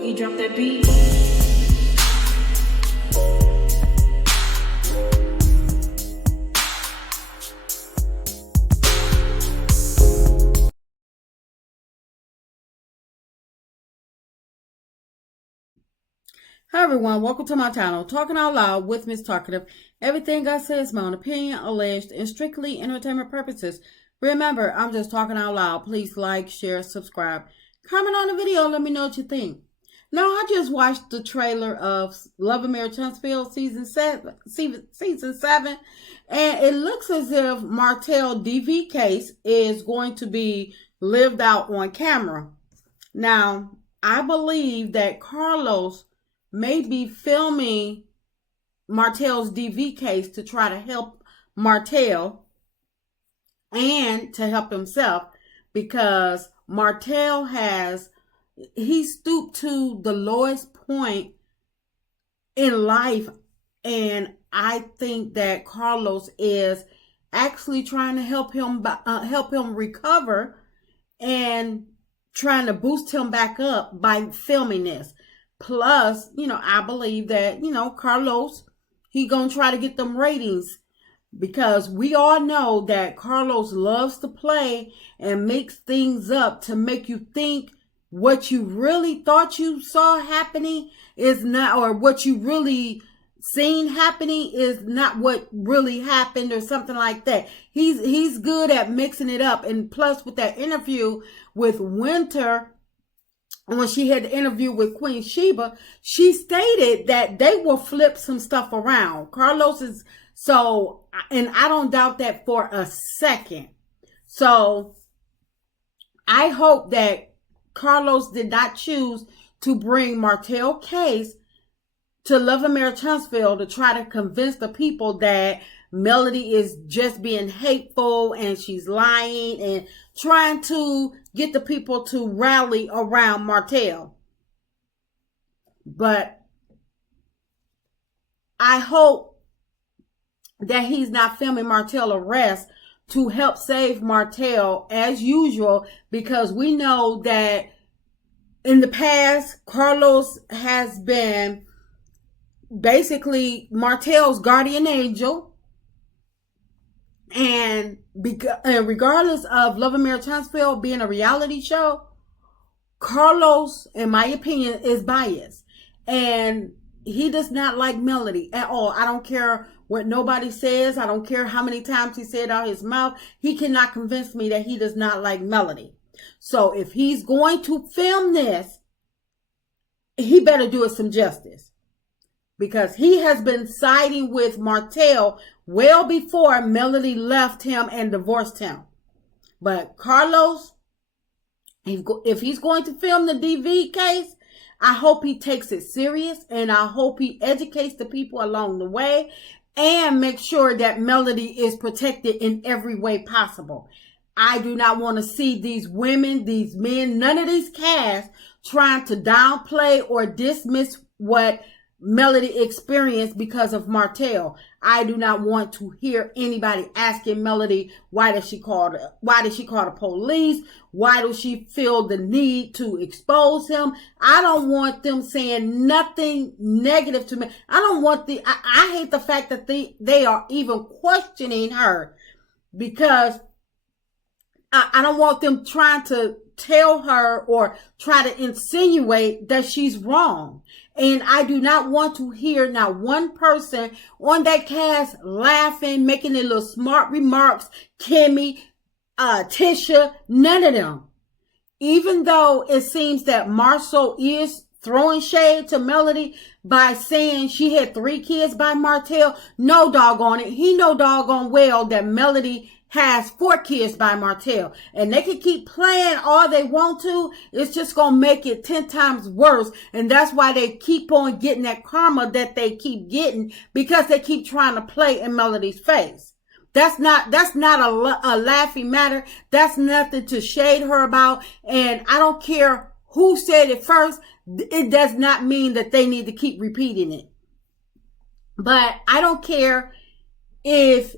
Boogie, drop that beat. Hi everyone, welcome to my channel, Talking Out Loud with Miss Talkative. Everything I say is my own opinion, alleged, and strictly entertainment purposes. Remember, I'm just talking out loud. Please like, share, subscribe. Comment on the video, let me know what you think. Now, I just watched the trailer of Lamh Huntsville season 7, and it looks as if Martell DV case is going to be lived out on camera. Now, I believe that Carlos may be filming Martell's DV case to try to help Martell and to help himself, because Martell he stooped to the lowest point in life, and I think that Carlos is actually trying to help him recover and trying to boost him back up by filming this. Plus, I believe that, Carlos, he gonna try to get them ratings, because we all know that Carlos loves to play and mix things up to make you think what you really thought you saw happening is not, or what you really seen happening is not what really happened, or something like that. He's good at mixing it up. And plus, with that interview with Winter, when she had the interview with Queen Sheba, she stated that they will flip some stuff around. Carlos is so, and I don't doubt that for a second. So I hope that Carlos did not choose to bring Martell case to Lamh Huntsville to try to convince the people that Melody is just being hateful and she's lying, and trying to get the people to rally around Martell. But I hope that he's not filming Martell arrest to help save Martell as usual, because we know that in the past, Carlos has been basically Martell's guardian angel. And regardless of Lamh Huntsville being a reality show, Carlos, in my opinion, is biased. And he does not like Melody at all. I don't care what nobody says. I don't care how many times he said out his mouth. He cannot convince me that he does not like Melody. So if he's going to film this, he better do it some justice, because he has been siding with Martell well before Melody left him and divorced him. But Carlos, if he's going to film the DV case, I hope he takes it serious, and I hope he educates the people along the way and make sure that Melody is protected in every way possible. I do not want to see these women, these men, none of these casts trying to downplay or dismiss what Melody experienced because of Martell. I do not want to hear anybody asking Melody, why did she call the police? Why does she feel the need to expose him? I don't want them saying nothing negative to me. I don't want I hate the fact that they are even questioning her, because I don't want them trying to tell her or try to insinuate that she's wrong. And I do not want to hear not one person on that cast laughing, making their little smart remarks. Kimmy, Tisha, none of them. Even though it seems that Marcel is throwing shade to Melody by saying she had 3 kids by Martell, no doggone it. He know doggone well that Melody has 4 kids by Martell. And they can keep playing all they want to. It's just going to make it 10 times worse. And that's why they keep on getting that karma that they keep getting, because they keep trying to play in Melody's face. That's not a laughing matter. That's nothing to shade her about. And I don't care who said it first. It does not mean that they need to keep repeating it. But I don't care if,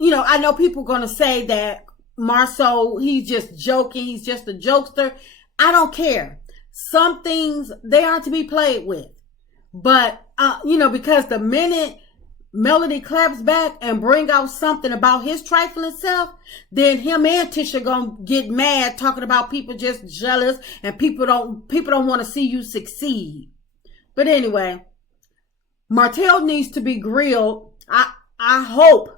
I know people are going to say that Marceau, he's just joking. He's just a jokester. I don't care. some things, they aren't to be played with. But, because the minute Melody claps back and bring out something about his trifling self, then him and Tisha gonna get mad talking about people just jealous and people don't want to see you succeed. But anyway, Martell needs to be grilled. I hope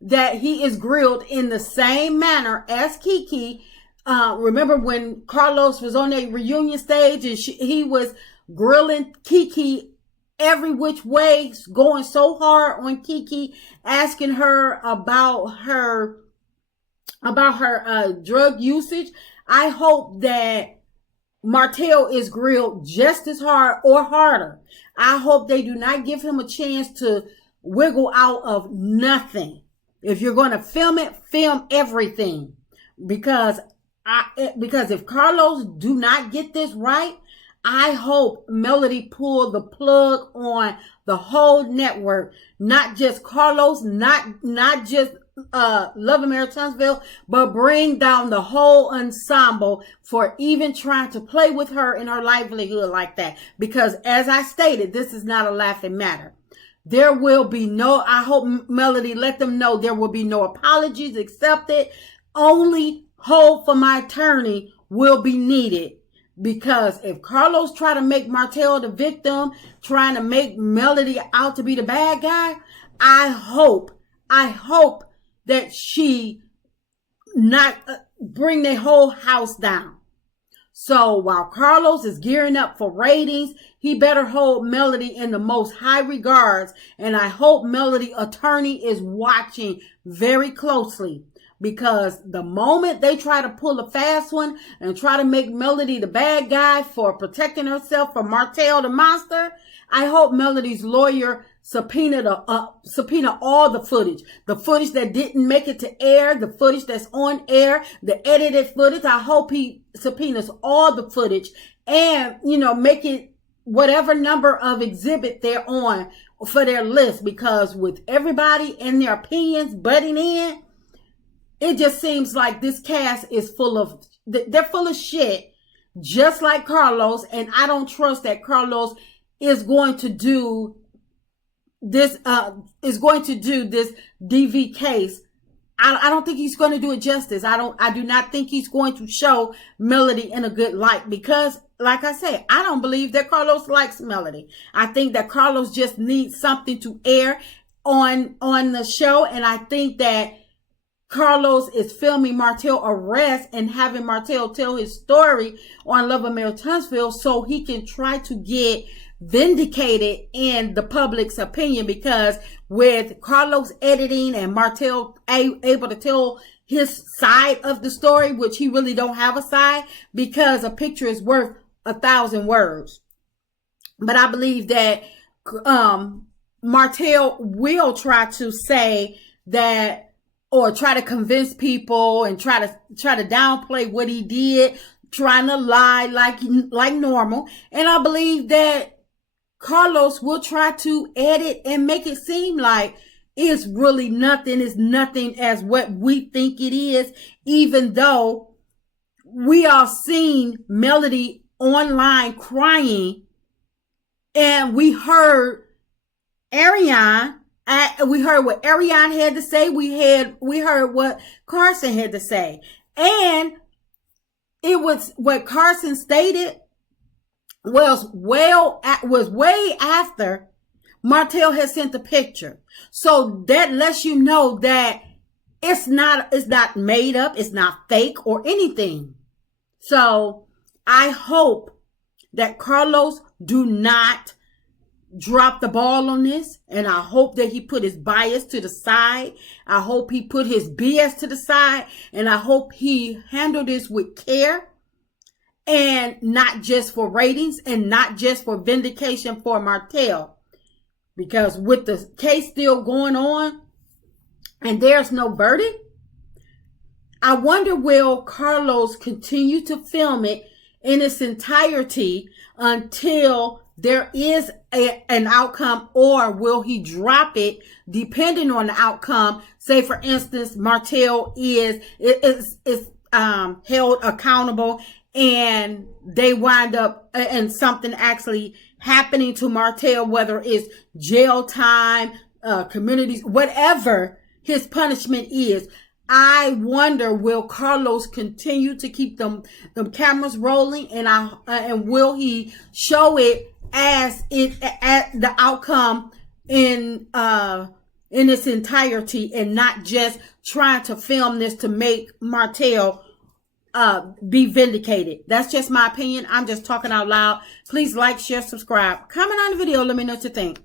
that he is grilled in the same manner as Kiki. Remember when Carlos was on a reunion stage and he was grilling Kiki every which way, going so hard on Kiki, asking her about her drug usage. I hope that Martell is grilled just as hard or harder. I hope they do not give him a chance to wiggle out of nothing. If you're going to film it, film everything. Because if Carlos do not get this right, I hope Melody pull the plug on the whole network. Not just Carlos, not just Love and Marriage Huntsville, but bring down the whole ensemble for even trying to play with her in her livelihood like that. Because as I stated, this is not a laughing matter. There will be no, I hope Melody let them know there will be no apologies accepted. Only hold for my attorney will be needed. Because if Carlos try to make Martell the victim, trying to make Melody out to be the bad guy, I hope that she not bring their whole house down. So while Carlos is gearing up for ratings, he better hold Melody in the most high regards. And I hope Melody attorney is watching very closely. Because the moment they try to pull a fast one and try to make Melody the bad guy for protecting herself from Martell the monster, I hope Melody's lawyer subpoena all the footage that didn't make it to air, the footage that's on air, the edited footage. I hope he subpoenas all the footage and, make it whatever number of exhibit they're on for their list. Because with everybody and their opinions butting in, it just seems like this cast is they're full of shit, just like Carlos. And I don't trust that Carlos is going to do this DV case. I don't think he's going to do it justice. I do not think he's going to show Melody in a good light because, like I said, I don't believe that Carlos likes Melody. I think that Carlos just needs something to air on the show. And I think that Carlos is filming Martell arrest and having Martell tell his story on Love and Marriage Huntsville so he can try to get vindicated in the public's opinion. Because with Carlos editing and Martell able to tell his side of the story, which he really don't have a side, because a picture is worth 1,000 words. But I believe that Martell will try to say that, or try to convince people and try to downplay what he did, trying to lie like normal. And I believe that Carlos will try to edit and make it seem like it's really nothing. It's nothing as what we think it is, even though we all seen Melody online crying and we heard Ariane. We heard what Ariane had to say. We heard what Carson had to say. And it was what Carson stated was way after Martell had sent the picture. So that lets you know that it's not made up. It's not fake or anything. So I hope that Carlos do not drop the ball on this, and I hope that he put his bias to the side. I hope he put his BS to the side, and I hope he handled this with care and not just for ratings and not just for vindication for Martell. Because with the case still going on and there's no verdict, I wonder, will Carlos continue to film it in its entirety until there is an outcome, or will he drop it depending on the outcome? Say, for instance, Martell is held accountable and they wind up and something actually happening to Martell, whether it's jail time, communities, whatever his punishment is. I wonder, will Carlos continue to keep them cameras rolling, and will he show it as the outcome in its entirety, and not just trying to film this to make Martell be vindicated? That's just my opinion. I'm just talking out loud. Please like, share, subscribe, comment on the video. Let me know what you think.